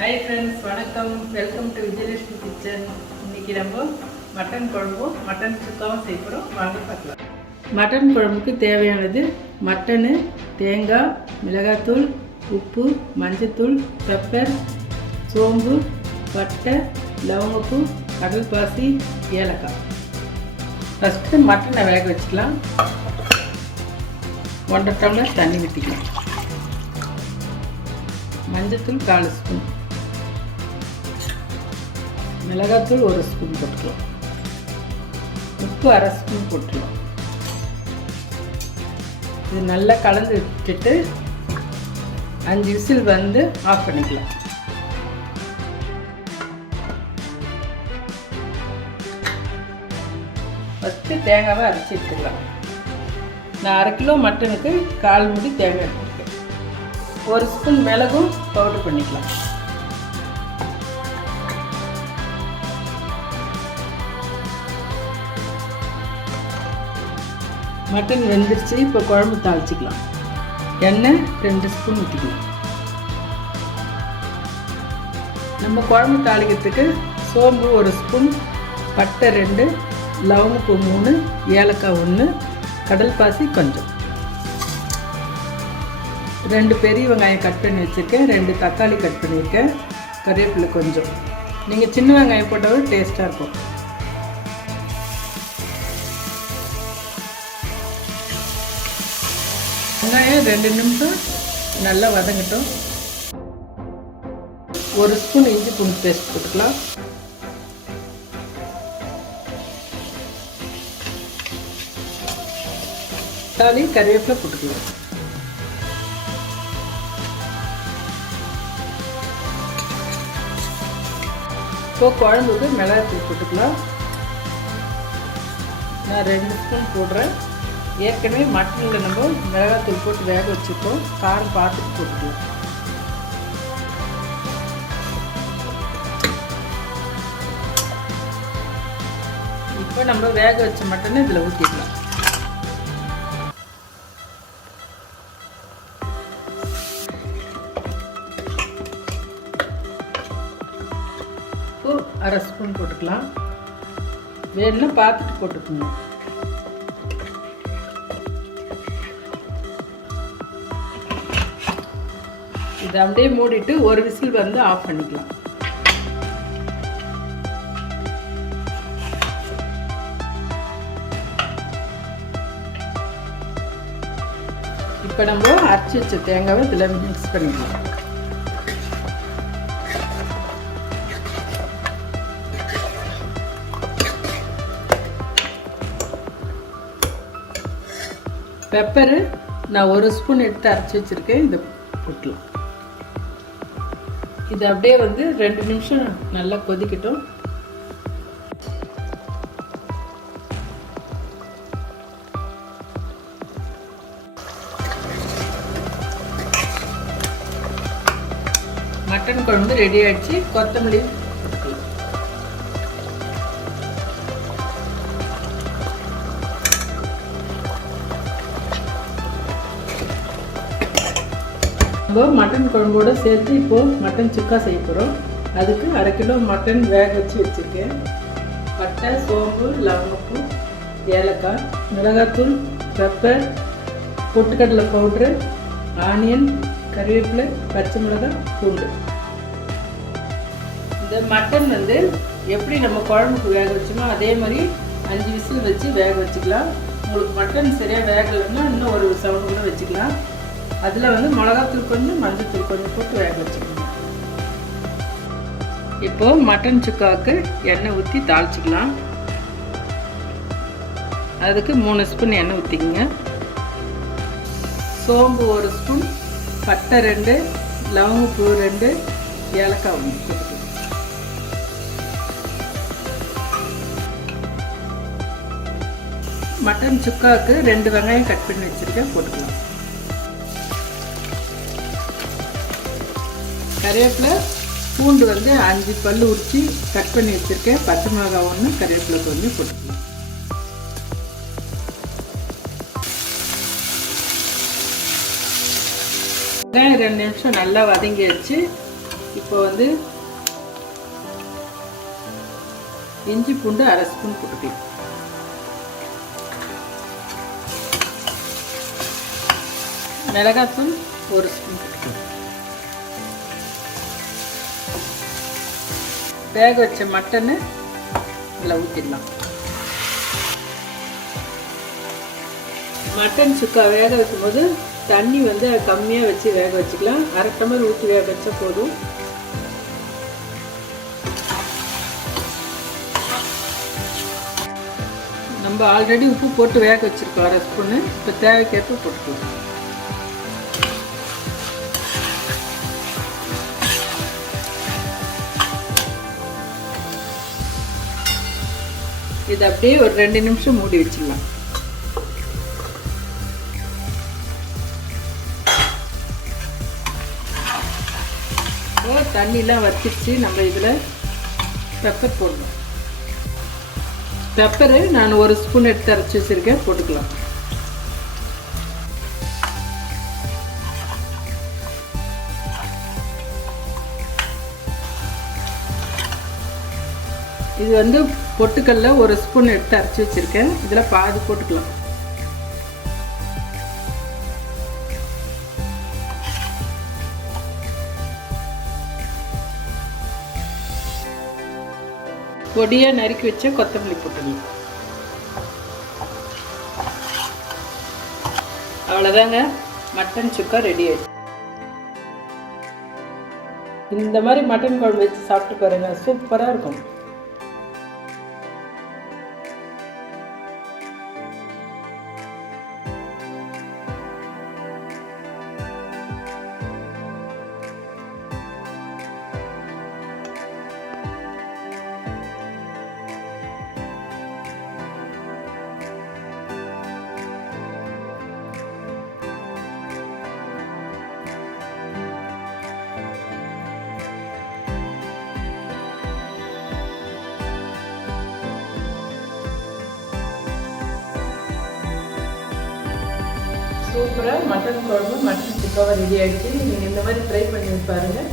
Hi friends, வணக்கம். Welcome to Vijayalakshmi kitchen. இன்னைக்கு நம்ம மட்டன் குழம்பும் மட்டன் சுக்காவும் செய்ய போகிறோம். வாங்க பார்க்கலாம். மட்டன் குழம்புக்கு தேவையானது மட்டனு, தேங்காய், மிளகாத்தூள், உப்பு, மஞ்சத்தூள், பெப்பர், சோம்பு, பட்டை, லவங்கப்பூ, கடல் பாசி, ஏலக்காய். ஃபஸ்ட்டு மட்டனை வேக வச்சுக்கலாம். 1.5 டம்ளர் தண்ணி ஊற்றிக்கலாம். மஞ்சத்தூள் 4 ஸ்பூன், மிளகாத்தூள் 1 ஸ்பூன் போட்டுக்கலாம், உப்பு 1/2 ஸ்பூன் போட்டுக்கலாம். இது நல்லா கலந்து விட்டுட்டு 5 விசில் வந்து ஆஃப் பண்ணிக்கலாம். ஃபஸ்ட்டு தேங்காவை அரைச்சி எடுத்துக்கலாம். நான் 1/2 கிலோ மட்டனுக்கு 1/4 மூடி தேங்காய் எடுத்துருக்கேன். 1 ஸ்பூன் மிளகும் பவுடர் பண்ணிக்கலாம். மட்டன் வெந்துருச்சு. இப்போ குழம்பு தாளிச்சிக்கலாம். எண்ணெய் 2 ஸ்பூன் ஊற்றிக்கலாம். நம்ம குழம்பு தாளிக்கிறதுக்கு சோம்பு 1 ஸ்பூன், பட்டை 2, லவங்கப்பூ 3, ஏலக்காய் 1, கடல் பாசி கொஞ்சம், 2 பெரிய வெங்காயம் கட் பண்ணி வச்சுருக்கேன், 2 தக்காளி கட் பண்ணியிருக்கேன், கறிவேப்பிலை கொஞ்சம். நீங்கள் சின்ன வெங்காயம் போட்டாலும் டேஸ்ட்டாக இருக்கும். வெங்காயம் 2 நிமிஷம் நல்லா வதங்கட்டும். 1 ஸ்பூன் இஞ்சி பூண்டு பேஸ்ட் போட்டுக்கலாம். தக்காளி, கறிவேப்பிலை போட்டுக்கலாம். இப்போ குழம்புக்கு மிளகாத்தூள் போட்டுக்கலாம். நான் 2 ஸ்பூன் போடுறேன். ஏற்கனவே மட்டனில் நம்ம மிளகாத்தூள் போட்டு வேக வச்சுருக்கோம். காரம் பார்த்துட்டு போட்டுக்கலாம். இப்போ நம்ம வேக வச்ச மட்டனை இதில் ஊற்றிக்கலாம். உப்பு 1/2 ஸ்பூன் போட்டுக்கலாம். வேணும்னா பார்த்துட்டு போட்டுக்கணும். இதை அப்படியே மூடிட்டு 1 விசில் வந்து ஆஃப் பண்ணிக்கலாம். இப்போ நம்ம அரைச்சி வச்ச தேங்காவை இதில் மிக்ஸ் பண்ணிக்கலாம். பெப்பரு நான் 1 ஸ்பூன் எடுத்து அரைச்சி வச்சுருக்கேன். இதை போட்டுலாம். இது அப்படியே வந்து 2 நிமிஷம் நல்லா கொதிக்கட்டும். மட்டன் குழம்பு ரெடி ஆயிடுச்சு. கொத்தமல்லி போட்டுக்கலாம். நம்ம மட்டன் குழம்போடு சேர்த்து இப்போது மட்டன் சுக்கா செய்ய போகிறோம். அதுக்கு 1/2 கிலோ மட்டன் வேக வச்சு வச்சுருக்கேன். பட்டை, சோம்பு, லவங்கப்பூ, ஏலக்காய், மிளகாத்தூள், பெப்பர், பொட்டுக்கடலை பவுட்ரு, ஆனியன், கறிவேப்பிலை, பச்சை மிளகாய், பூண்டு. இந்த மட்டன் வந்து எப்படி நம்ம குழம்புக்கு வேக வச்சோமோ அதே மாதிரி 5 விசில் வச்சு வேக வச்சுக்கலாம். உங்களுக்கு மட்டன் சரியாக வேகலைன்னா இன்னும் ஒரு சவுண்ட் கூட வச்சுக்கலாம். அதில் வந்து மிளகாத்தூள் கொஞ்சம், மஞ்சத்தூள் கொஞ்சம் போட்டு வேக வச்சுக்கணும். இப்போது மட்டன் சுக்காவுக்கு எண்ணெய் ஊற்றி தாளிச்சிக்கலாம். அதுக்கு 3 ஸ்பூன் எண்ணெய் ஊற்றிக்கங்க. சோம்பு 1 ஸ்பூன், பட்டை 2, லவங்கப்பூ 2, ஏலக்காய் 1 போட்டுக்கலாம். மட்டன் சுக்காவுக்கு 2 வெங்காயம் கட் பண்ணி வச்சுருக்கேன், போட்டுக்கலாம். கறிவேப்பிலை, பூண்டு வந்து 5 பல் உரித்து கட் பண்ணி வச்சுருக்கேன், பச்சை மிளகாய் 1, கறிவேப்பிலை கொஞ்சம் போட்டுக்கலாம். வெங்காயம் 2 நிமிஷம் நல்லா வதங்கிடுச்சு. இப்போ வந்து இஞ்சி பூண்டு அரை ஸ்பூன் போட்டுக்கலாம். மிளகாத்தூள் ஒரு ஸ்பூன் போட்டுக்கலாம். வேக வச்ச மட்டனை இதில் ஊற்றிடலாம். மட்டன் சுக்கா வேக வைக்கும்போது தண்ணி வந்து கம்மியாக வச்சு வேக வச்சுக்கலாம். அரை டம்ளர் ஊற்றி வேக வச்சா போதும். நம்ம ஆல்ரெடி உப்பு போட்டு வேக வச்சுருக்கோம் அரை ஸ்பூன்னு. இப்போ தேவைக்கேற்ப போட்டுக்கலாம். இது அப்படியே ஒரு 2 நிமிஷம் மூடி வச்சிடலாம். தண்ணிலாம் வச்சிருச்சு. நம்ம இதில் பெப்பர் போடணும். பெப்பரு நான் ஒரு ஸ்பூன் எடுத்து அரைச்சி வச்சுருக்கேன், போட்டுக்கலாம். இது வந்து பொட்டுக்கல்ல ஒரு ஸ்பூன் எடுத்து அரைச்சி வச்சுருக்கேன். இதில் பாதி போட்டுக்கலாம். பொடியாக நறுக்கி வச்ச கொத்தமல்லி போட்டுக்கலாம். அவ்வளோதாங்க, மட்டன் சுக்கா ரெடி ஆயிடுச்சு. இந்த மாதிரி மட்டன் குழம்பு வச்சு சாப்பிட்டு பாருங்க, சூப்பராக இருக்கும். சூப்பராக மட்டன் குழம்பு மட்டன் சுக்காவை ரெடி ஆகிடுச்சு. நீங்கள் இந்த மாதிரி ட்ரை பண்ணி பாருங்கள்.